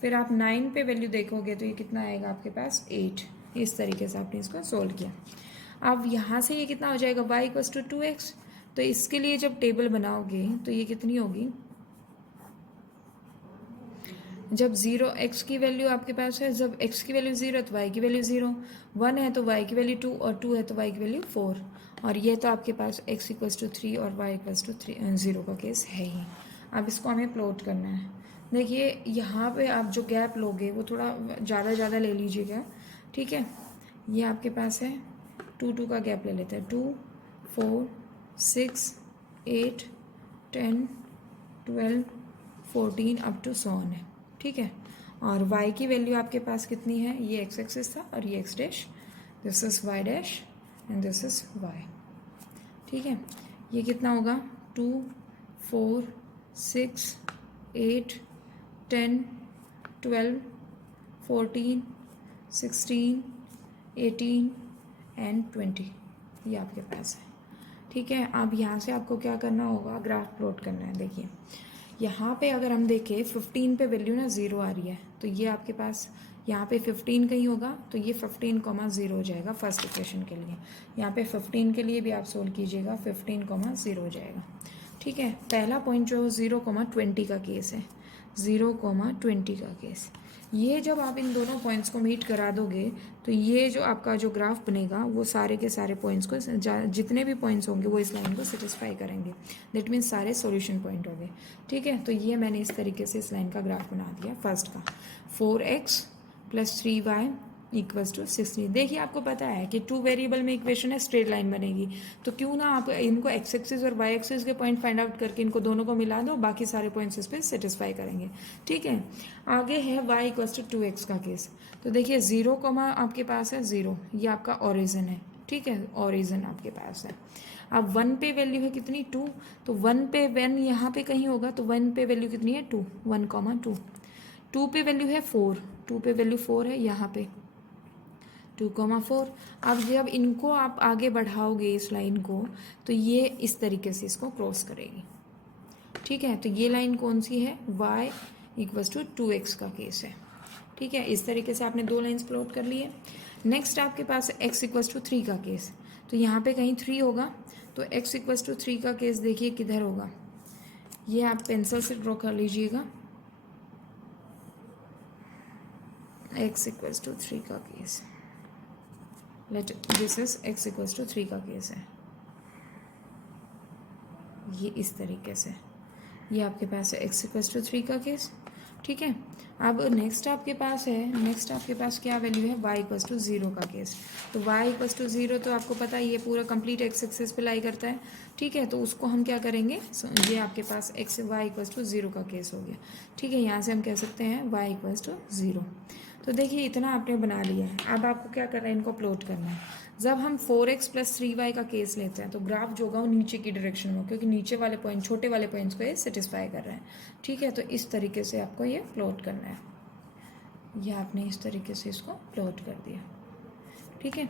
फिर आप 9 पे वैल्यू देखोगे तो ये कितना आएगा आपके पास, 8। इस तरीके से आपने इसको सोल्व किया। अब यहाँ से ये कितना हो जाएगा, y = 2x। तो इसके लिए जब टेबल बनाओगे तो ये कितनी होगी, जब 0 x की वैल्यू आपके पास है, जब x की वैल्यू 0 तो y की वैल्यू 0, 1 है तो y की वैल्यू 2, और 2 है तो y की वैल्यू 4। और ये तो आपके पास x = 3 और y = 0 का केस है ही। अब इसको हमें प्लॉट करना है। देखिए यहाँ पे आप जो गैप लोगे वो थोड़ा ज़्यादा ले लीजिएगा। ठीक है, ये आपके पास है 2 का गैप ले लेते हैं, 2, 4, 6, 8, 10, 12, 14 अप टू so on है। ठीक है, और y की वैल्यू आपके पास कितनी है, ये x एक्सिस था और ये x dash, this is y dash and this is y। ठीक है, ये कितना होगा, 2, 4, 6, 8, 10, 12, 14, 16, 18 एंड 20, ये आपके पास है। ठीक है, अब यहाँ से आपको क्या करना होगा, ग्राफ प्लॉट करना है। देखिए यहाँ पे अगर हम देखें 15 पे वैल्यू ना 0 आ रही है, तो ये आपके पास यहाँ पे 15 कहीं होगा, तो ये 15, 0 हो जाएगा फर्स्ट इक्वेशन के लिए। यहाँ पे 15 के लिए भी आप सोल्व कीजिएगा, 15, 0 हो जाएगा। ठीक है, पहला पॉइंट जो 0, 20 का केस है, 0, 20 का केस। ये जब आप इन दोनों पॉइंट्स को मीट करा दोगे तो ये जो आपका जो ग्राफ बनेगा वो सारे के सारे पॉइंट्स को, जितने भी पॉइंट्स होंगे वो इस लाइन को सेटिस्फाई करेंगे। दैट मीन्स सारे सॉल्यूशन पॉइंट हो गए। ठीक है, तो ये मैंने इस तरीके से इस लाइन का ग्राफ बना दिया फर्स्ट का, 4x + 3y = 60। देखिए आपको पता है कि 2 वेरिएबल में इक्वेशन है, स्ट्रेट लाइन बनेगी, तो क्यों ना आप इनको x एक्सिस और y एक्सिस के पॉइंट फाइंड आउट करके इनको दोनों को मिला दो, बाकी सारे पॉइंट्स इस पर सेटिस्फाई करेंगे। ठीक है, आगे है y = 2x का केस। तो देखिए 0, आपके पास है 0, ये आपका ओरिजिन है। ठीक है, ओरिजिन आपके पास है। अब 1 पे वैल्यू है कितनी, 2, तो 1 पे 1 यहाँ पे कहीं होगा, तो 1 पे वैल्यू कितनी है, 2, 1, 2। 2 पे वैल्यू है 4, 2 पे वैल्यू 4 है यहाँ पे, 2, 4। अब जब इनको आप आगे बढ़ाओगे इस लाइन को, तो ये इस तरीके से इसको क्रॉस करेगी। ठीक है, तो ये लाइन कौन सी है, y = 2x का केस है। ठीक है, इस तरीके से आपने 2 लाइंस प्लॉट कर लिए। नेक्स्ट आपके पास x इक्वल्स टू 3 का केस, तो यहाँ पे कहीं 3 होगा, तो x इक्वल्स टू 3 का केस देखिए किधर होगा, ये आप पेंसिल से ड्रॉ कर लीजिएगा। x इक्वल्स टू 3 का case, let this is x equals to 3 का केस है, ये इस तरीके से, ये आपके पास है x इक्वल्स टू 3 का केस। ठीक है, अब नेक्स्ट आपके पास है, नेक्स्ट आपके पास क्या वैल्यू है, y इक्वल्स टू 0 का केस। तो y इक्वल्स टू 0 तो आपको पता है ये पूरा कंप्लीट x एक्सिस पे लाई करता है। ठीक है, तो उसको हम क्या करेंगे, ये आपके पास y इक्वल्स टू 0 का केस हो गया। ठीक है, यहाँ से हम कह सकते हैं y इक्वल्स टू 0। तो देखिए इतना आपने बना लिया है, अब आपको क्या करना है, इनको प्लॉट करना है। जब हम 4x प्लस 3y का केस लेते हैं तो ग्राफ जो होगा वो नीचे की डायरेक्शन में, क्योंकि नीचे वाले पॉइंट, छोटे वाले पॉइंट्स को ये सेटिस्फाई कर रहे हैं। ठीक है, तो इस तरीके से आपको ये प्लॉट करना है, ये आपने इस तरीके से इसको प्लॉट कर दिया। ठीक है,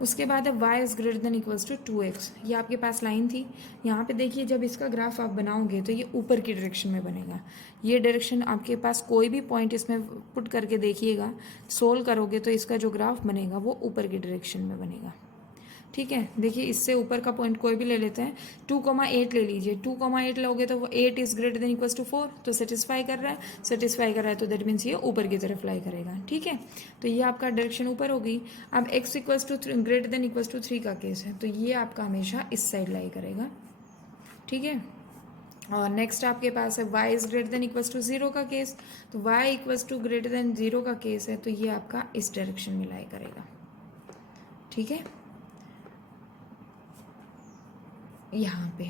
उसके बाद अब y is greater than equals to 2x, ये आपके पास लाइन थी। यहाँ पे देखिए जब इसका ग्राफ आप बनाओगे तो ये ऊपर की डायरेक्शन में बनेगा। ये डायरेक्शन आपके पास कोई भी पॉइंट इसमें पुट करके देखिएगा, सोल्व करोगे तो इसका जो ग्राफ बनेगा वो ऊपर की डायरेक्शन में बनेगा। ठीक है, देखिए इससे ऊपर का पॉइंट कोई भी ले लेते हैं, 2,8 ले लीजिए। 2,8 लोगे तो वो 8 is greater than equals to 4, तो सेटिस्फाई कर रहा है, सेटिस्फाई कर रहा है तो दैट मीन्स ये ऊपर की तरफ लाई करेगा। ठीक है, तो ये आपका डायरेक्शन ऊपर होगी। अब x equals to greater than equals to 3 का केस है, तो ये आपका हमेशा इस साइड लाई करेगा। ठीक है, और नेक्स्ट आपके पास है y is greater than equals to 0 का केस, तो y equals to greater than 0 का केस है, तो ये आपका इस डायरेक्शन में लाई करेगा। ठीक है, यहाँ पे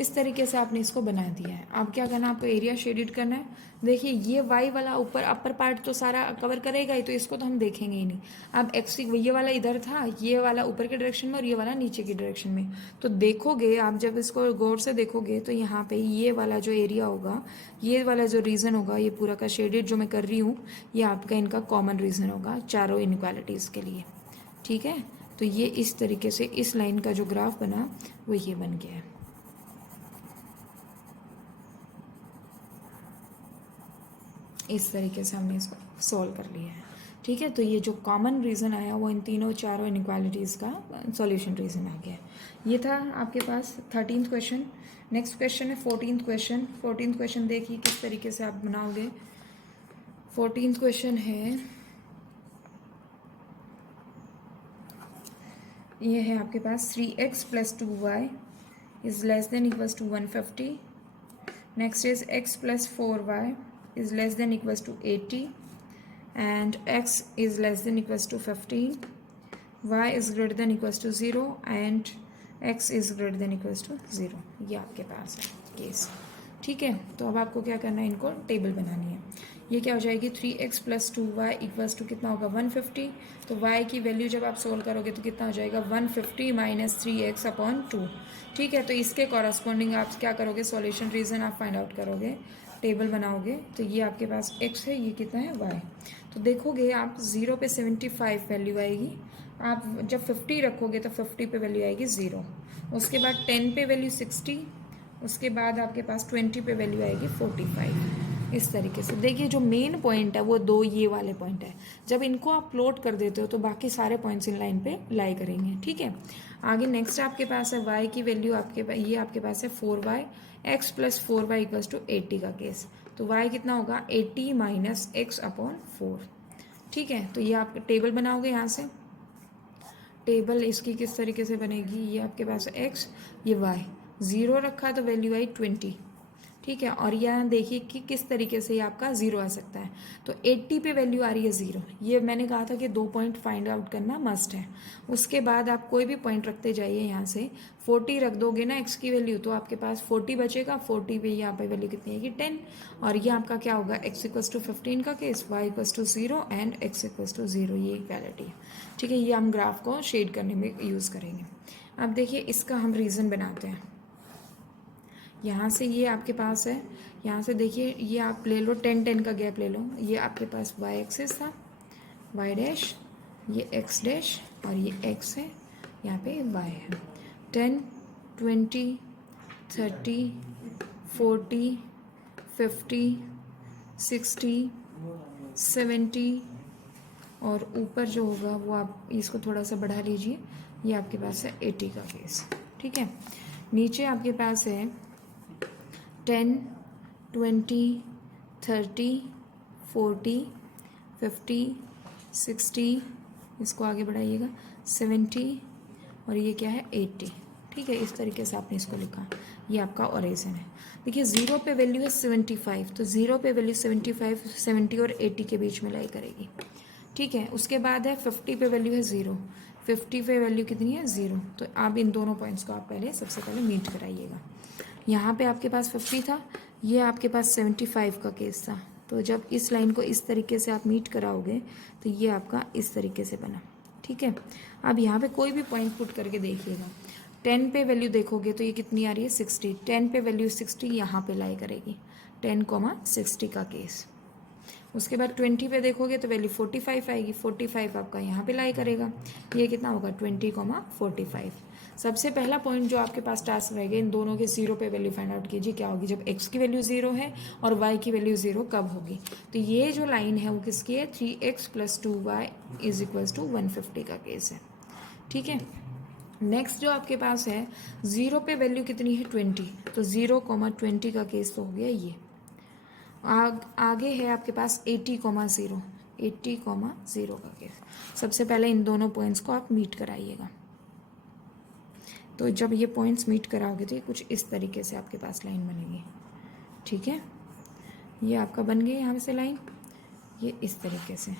इस तरीके से आपने इसको बना दिया है। अब क्या करना है, आपको एरिया शेडिड करना है। देखिए ये वाई वाला ऊपर अपर पार्ट तो सारा कवर करेगा ही, तो इसको तो हम देखेंगे ही नहीं। अब एक्स ये वाला इधर था, ये वाला ऊपर के डायरेक्शन में और ये वाला नीचे की डायरेक्शन में, तो देखोगे आप जब इसको गौर से देखोगे तो यहाँ पे ये वाला जो एरिया होगा, ये वाला जो रीजन होगा, ये पूरा का शेडेड जो मैं कर रही हूँ, ये आपका इनका कॉमन रीजन होगा चारों इनइक्वालिटीज़ के लिए। ठीक है, तो ये इस तरीके से इस लाइन का जो ग्राफ बना वो ये बन गया है। इस तरीके से हमने इसको सॉल्व कर लिया है। ठीक है, तो ये जो कॉमन रीज़न आया वो इन तीनों चारों इनइक्वालिटीज़ का सॉल्यूशन रीज़न आ गया। ये था आपके पास 13th क्वेश्चन। नेक्स्ट क्वेश्चन है 14th क्वेश्चन। 14th क्वेश्चन देखिए किस तरीके से आप बनाओगे। 14th क्वेश्चन है, ये है आपके पास 3x plus 2y is less than equals to 150। Next is x plus 4y is less than equals to 80 and x is less than equals to 15, y is greater than equals to 0 and x is greater than equals to 0। ये आपके पास है case. ठीक है, तो अब आपको क्या करना है, इनको टेबल बनानी है। ये क्या हो जाएगी, 3x plus 2y equals to कितना होगा 150। तो y की वैल्यू जब आप सोल्व करोगे तो कितना हो जाएगा 150 माइनस 3x अपॉन 2। ठीक है, तो इसके कॉरस्पॉन्डिंग आप क्या करोगे, सॉल्यूशन रीजन आप फाइंड आउट करोगे, टेबल बनाओगे। तो ये आपके पास x है, ये कितना है y। तो देखोगे आप 0 पे 75 वैल्यू आएगी, आप जब 50 रखोगे तो 50 पे वैल्यू आएगी 0, उसके बाद 10 पे वैल्यू 60, उसके बाद आपके पास 20 पे वैल्यू आएगी 45। इस तरीके से देखिए जो मेन पॉइंट है वो दो ये वाले पॉइंट है, जब इनको आप प्लॉट कर देते हो तो बाकी सारे पॉइंट्स इन लाइन पे लाई करेंगे। ठीक है, आगे नेक्स्ट आपके पास है y की वैल्यू, ये आपके पास है 4y, x plus 4y equals to 80 का केस। तो y कितना होगा 80 माइनस एक्स अपॉन 4। ठीक है, तो ये आप टेबल बनाओगे, यहाँ से टेबल इसकी किस तरीके से बनेगी, ये आपके पास है x, ये y, 0 रखा तो वैल्यू आई 20। ठीक है, और यहाँ देखिए कि किस तरीके से ये आपका 0 आ सकता है। तो 80 पे वैल्यू आ रही है 0, ये मैंने कहा था कि 2 पॉइंट फाइंड आउट करना मस्ट है। उसके बाद आप कोई भी पॉइंट रखते जाइए, यहाँ से 40 रख दोगे ना x की वैल्यू, तो आपके पास 40 बचेगा। 40 पे यहाँ पे वैल्यू कितनी आएगी 10, और ये आपका क्या होगा x इक्वल्स टू 15 का केस, y equals to 0 and x equals to 0, ये इक्वालिटी है। ठीक है, ये हम ग्राफ को शेड करने में यूज़ करेंगे। अब देखिए इसका हम रीज़न बनाते हैं। यहाँ से ये आपके पास है, यहाँ से देखिए ये आप ले लो 10-10 का गैप ले लो। ये आपके पास y एक्सिस था, y डैश, ये x डैश और ये x है, यहाँ पे y है। 10, 20, 30, 40, 50, 60, 70, और ऊपर जो होगा वो आप इसको थोड़ा सा बढ़ा लीजिए, ये आपके पास है 80 का केस। ठीक है, नीचे आपके पास है 10, 20, 30, 40, 50, 60, इसको आगे बढ़ाइएगा 70, और ये क्या है 80। ठीक है, इस तरीके से आपने इसको लिखा, ये आपका ओरेजन है। देखिए 0 पे वैल्यू है 75, तो 0 पे वैल्यू 75, 70 और 80 के बीच में लाई करेगी। ठीक है, उसके बाद है 50 पे वैल्यू है 0, 50 पे वैल्यू कितनी है 0, तो आप इन दोनों पॉइंट्स को आप पहले सबसे पहले मीट कराइएगा। यहाँ पे आपके पास 50 था, ये आपके पास 75 का केस था, तो जब इस लाइन को इस तरीके से आप मीट कराओगे तो ये आपका इस तरीके से बना। ठीक है, अब यहाँ पे कोई भी पॉइंट पुट करके देखिएगा। 10 पे वैल्यू देखोगे तो ये कितनी आ रही है 60, 10 पे वैल्यू 60 यहाँ पे लाई करेगी, 10,60 का केस। उसके बाद 20 पे देखोगे तो वैल्यू 45 आएगी, 45 आपका यहाँ पे लाई करेगा, ये कितना होगा 20,45। सबसे पहला पॉइंट जो आपके पास टास्क रहेगा, इन दोनों के 0 पे वैल्यू फाइंड आउट कीजिए, क्या होगी जब x की वैल्यू 0 है और y की वैल्यू 0 कब होगी। तो ये जो लाइन है वो किसकी है, 3x + 2y = 150 का केस है। ठीक है, नेक्स्ट जो आपके पास है 0 पे वैल्यू कितनी है 20, तो 0,20 का केस तो हो गया ये। आगे है आपके पास 80,0, 80,0 का केस। सबसे पहले इन दोनों पॉइंट्स को आप मीट कराइएगा। तो जब ये पॉइंट्स मीट कराओगे तो ये कुछ इस तरीके से आपके पास लाइन बनेगी। ठीक है, ये आपका बन गई यहाँ से लाइन, ये इस तरीके से।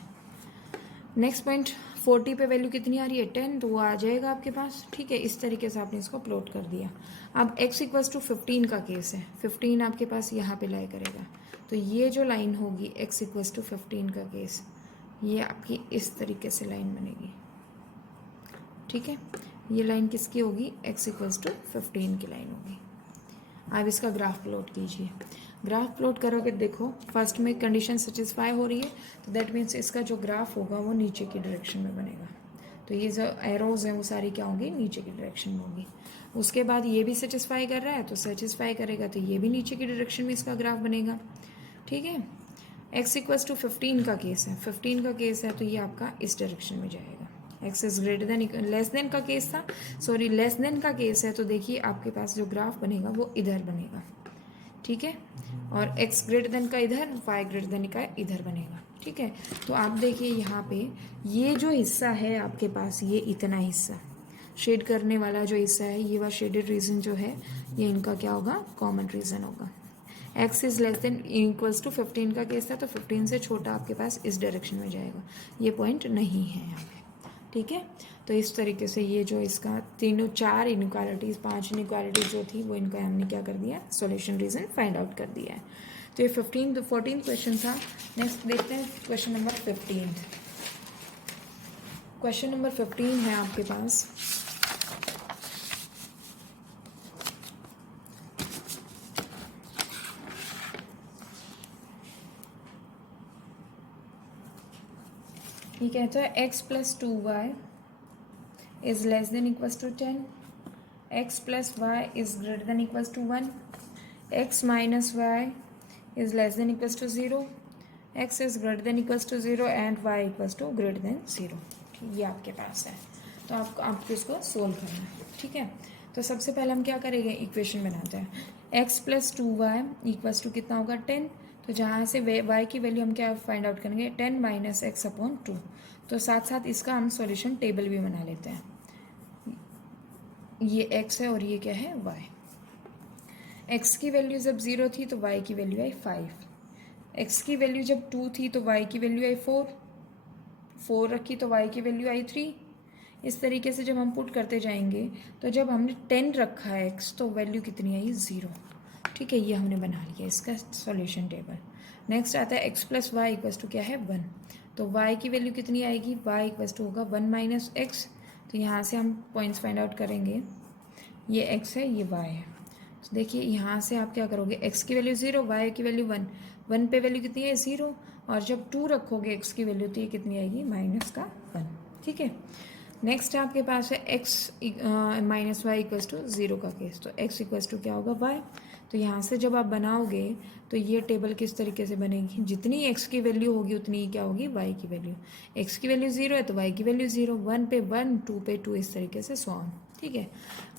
नेक्स्ट पॉइंट 40 पे वैल्यू कितनी आ रही है 10, तो वो आ जाएगा आपके पास। ठीक है, इस तरीके से आपने इसको प्लॉट कर दिया। अब x = 15 का केस है, 15 आपके पास यहाँ पे लाई करेगा, तो ये जो लाइन होगी x = 15 का केस, ये आपकी इस तरीके से लाइन बनेगी। ठीक है, ये लाइन किसकी होगी, x = 15 की लाइन होगी। अब इसका ग्राफ प्लॉट कीजिए। ग्राफ प्लॉट करोगे, देखो फर्स्ट में कंडीशन सेटिस्फाई हो रही है, तो दैट मीन्स इसका जो ग्राफ होगा वो नीचे की डायरेक्शन में बनेगा। तो ये जो एरोज हैं वो सारी क्या होंगी, नीचे की डायरेक्शन में होगी। उसके बाद ये भी सेटिस्फाई कर रहा है, तो सेटिस्फाई करेगा तो ये भी नीचे की डायरेक्शन में इसका ग्राफ बनेगा। ठीक है, x = 15 का केस है, 15 का केस है तो ये आपका इस डायरेक्शन में जाएगा। x > लेस देन का केस था, सॉरी लेस देन का केस है, तो देखिए आपके पास जो ग्राफ बनेगा वो इधर बनेगा। ठीक है, और x > का इधर, y > का इधर बनेगा। ठीक है, तो आप देखिए यहाँ पे ये जो हिस्सा है आपके पास, ये इतना हिस्सा शेड करने वाला जो हिस्सा है, ये वाला शेडेड रीजन जो है, ये इनका क्या होगा, कॉमन रीजन होगा। x > 15 का केस था, तो 15 से छोटा आपके पास इस डायरेक्शन में जाएगा, ये पॉइंट नहीं है यहाँ पे। ठीक है, तो इस तरीके से ये जो इसका 4 इनइक्वालिटीज़ 5 इनइक्वालिटीज़ जो थी वो इनका हमने क्या कर दिया, सॉल्यूशन रीजन फाइंड आउट कर दिया है। तो ये 14 क्वेश्चन था। नेक्स्ट देखते हैं क्वेश्चन नंबर 15। क्वेश्चन नंबर 15 है आपके पास, ये कहता है x + 2y is less than equals to 10, x + y is greater than equals to 1, x minus y is less than equals to 0, x is greater than equals to 0 and y equals to greater than 0। ये आपके पास है, तो आपको इसको solve करना है। ठीक है, तो सबसे पहले हम क्या करेंगे, इक्वेशन बनाते हैं। x + 2y = कितना होगा 10, तो जहाँ से y की वैल्यू हम क्या फाइंड आउट करेंगे, 10 - x/2। तो साथ साथ इसका हम सॉल्यूशन टेबल भी बना लेते हैं। ये x है और ये क्या है y। x की वैल्यू जब 0 थी तो y की वैल्यू आई 5, x की वैल्यू जब 2 थी तो y की वैल्यू आई 4, 4 रखी तो y की वैल्यू आई 3। इस तरीके से जब हम पुट करते जाएंगे, तो जब हमने 10 रखा है x, तो वैल्यू कितनी आई 0। ठीक है, ये हमने बना लिया इसका सॉल्यूशन टेबल। नेक्स्ट आता है x + y = क्या है 1, तो y की वैल्यू कितनी आएगी, y = होगा 1 - x। तो यहाँ से हम पॉइंट्स फाइंड आउट करेंगे, ये x है ये y है। तो देखिए यहाँ से आप क्या करोगे, x की वैल्यू 0, y की वैल्यू 1, 1 पे वैल्यू कितनी है 0, और जब 2 रखोगे x की वैल्यू तो ये कितनी आएगी -1। ठीक है, नेक्स्ट आपके पास है x minus y equals to 0 का केस। तो x इक्वल्स टू क्या होगा y। तो यहाँ से जब आप बनाओगे तो ये टेबल किस तरीके से बनेगी, जितनी x की वैल्यू होगी उतनी ही क्या होगी y की वैल्यू। x की वैल्यू 0 है तो y की वैल्यू 0, 1 पे 1, 2 पे 2, इस तरीके से सो ऑन। ठीक है,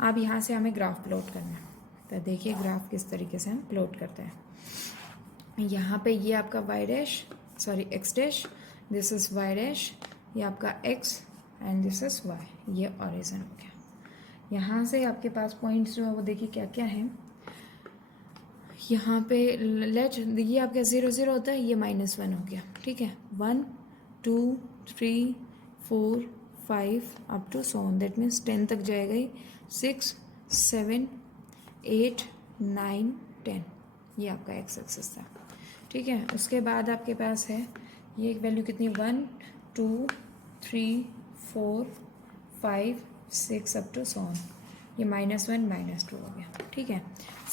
अब यहाँ से हमें ग्राफ प्लॉट करना है। तो देखिए ग्राफ किस तरीके से हम प्लॉट करते हैं। यहाँ पे ये आपका y dash sorry x dash, this is y dash, ये आपका x and this is y, ये ऑरिजिन हो गया। यहाँ से आपके पास पॉइंट्स जो है वो देखिए क्या क्या है। यहाँ पे लेट ये आपका 0 0 होता है, ये -1 हो गया। ठीक है, 1 2 3 4 5 up to so on, that means 10 तक जाएगा ही। 6 7 8 9 10, ये आपका एक्स एक्सिस था। ठीक है, उसके बाद आपके पास है ये एक वैल्यू कितनी, 1 2 3 4 5 6 अप टू सो ऑन, ये -1 -2 हो गया। ठीक है,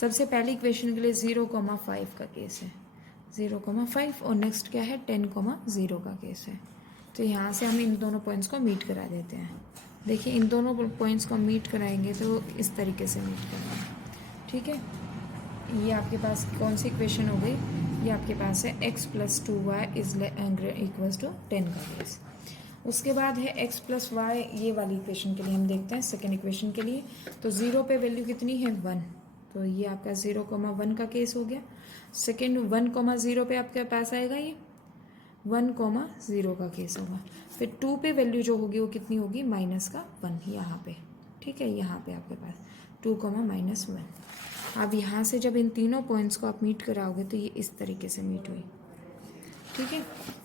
सबसे पहली इक्वेशन के लिए 0,5 का केस है, 0,5, और नेक्स्ट क्या है 10,0 का केस है। तो यहाँ से हम इन दोनों पॉइंट्स को मीट करा देते हैं। देखिए इन दोनों पॉइंट्स को मीट कराएंगे तो इस तरीके से मीट कराएंगे। ठीक है, ये आपके पास कौन सी इक्वेशन हो गई, ये आपके पास है x + 2y is equals to 10 का केस। उसके बाद है x + y, ये वाली इक्वेशन के लिए हम देखते हैं सेकेंड इक्वेशन के लिए। तो 0 पे वैल्यू कितनी है 1, तो ये आपका 0,1 का केस हो गया। सेकेंड 1,0 पे आपके पास आएगा ये 1,0 का केस होगा। फिर 2 पे वैल्यू जो होगी वो कितनी होगी -1 यहाँ पे। ठीक है, यहाँ पे आपके पास 2, -1। अब यहाँ से जब इन तीनों पॉइंट्स को आप मीट कराओगे तो ये इस तरीके से मीट हुई। ठीक है,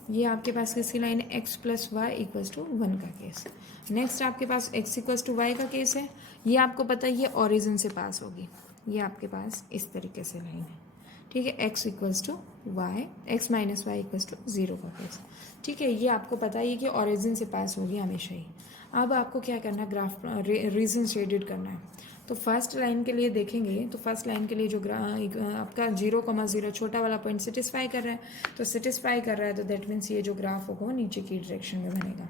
ये आपके पास किसकी लाइन है, x + y इक्वल्स टू 1 का केस। नेक्स्ट आपके पास x इक्वल्स टू y का केस है। ये आपको पता है ये ऑरिजिन से पास होगी, ये आपके पास इस तरीके से लाइन है। ठीक है, x equals to y, x - y equals to 0 का केस। ठीक है, ये आपको पता है कि ऑरिजिन से पास होगी हमेशा ही। अब आपको क्या करना है, ग्राफ रीजन शेडेड करना है। तो फर्स्ट लाइन के लिए देखेंगे तो फर्स्ट लाइन के लिए जो आपका 0,0 छोटा वाला पॉइंट सेटिस्फाई कर रहा है, तो सेटिस्फाई कर रहा है तो दैट मीन्स ये जो ग्राफ होगा वो नीचे की डायरेक्शन में बनेगा।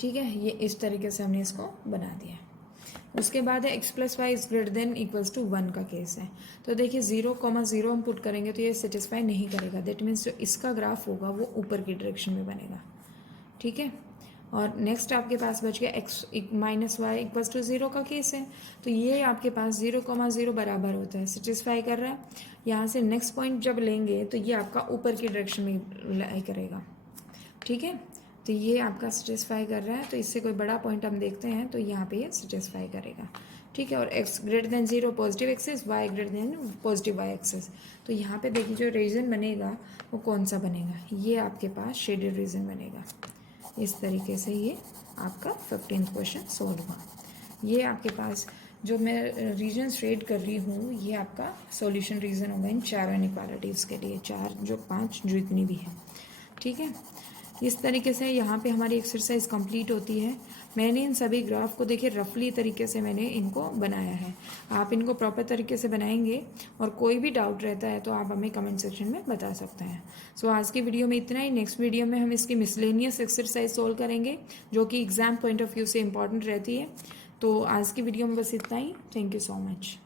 ठीक है, ये इस तरीके से हमने इसको बना दिया। उसके बाद है x + y is greater than equals to 1 का केस है। तो देखिए 0,0 हम पुट करेंगे तो ये सेटिस्फाई नहीं करेगा, दैट मीन्स जो इसका ग्राफ होगा वो ऊपर की डायरेक्शन में बनेगा। ठीक है, और नेक्स्ट आपके पास बच गया x - y इक्वल्स टू 0 का केस है। तो ये आपके पास 0,0 बराबर होता है, सेटिस्फाई कर रहा है। यहाँ से नेक्स्ट पॉइंट जब लेंगे तो ये आपका ऊपर की डायरेक्शन में लाई करेगा। ठीक है, तो ये आपका सेटिस्फाई कर रहा है। तो इससे कोई बड़ा पॉइंट हम देखते हैं तो यहाँ पे ये सेटिस्फाई करेगा। ठीक है, और x greater than 0 positive axis, y greater then positive y axis. तो यहाँ पे देखिए जो रीजन बनेगा वो कौन सा बनेगा, ये आपके पास शेडेड रीजन बनेगा। इस तरीके से ये आपका 15th क्वेश्चन सॉल्व हुआ। ये आपके पास जो मैं रीजन शेड कर रही हूँ ये आपका सॉल्यूशन रीजन होगा इन चारों इनइक्वालिटीज़ के लिए, 4 जो 5 जो इतनी भी है। ठीक है, इस तरीके से यहाँ पे हमारी एक्सरसाइज कंप्लीट होती है। मैंने इन सभी ग्राफ को देखिए रफली तरीके से मैंने इनको बनाया है। आप इनको प्रॉपर तरीके से बनाएंगे और कोई भी डाउट रहता है तो आप हमें कमेंट सेक्शन में बता सकते हैं। सो आज की वीडियो में इतना ही। नेक्स्ट वीडियो में हम इसकी मिसलेनियस एक्सरसाइज सोल्व करेंगे जो कि एग्जाम पॉइंट ऑफ व्यू से इंपॉर्टेंट रहती है। तो आज की वीडियो में बस इतना ही। Thank you so much.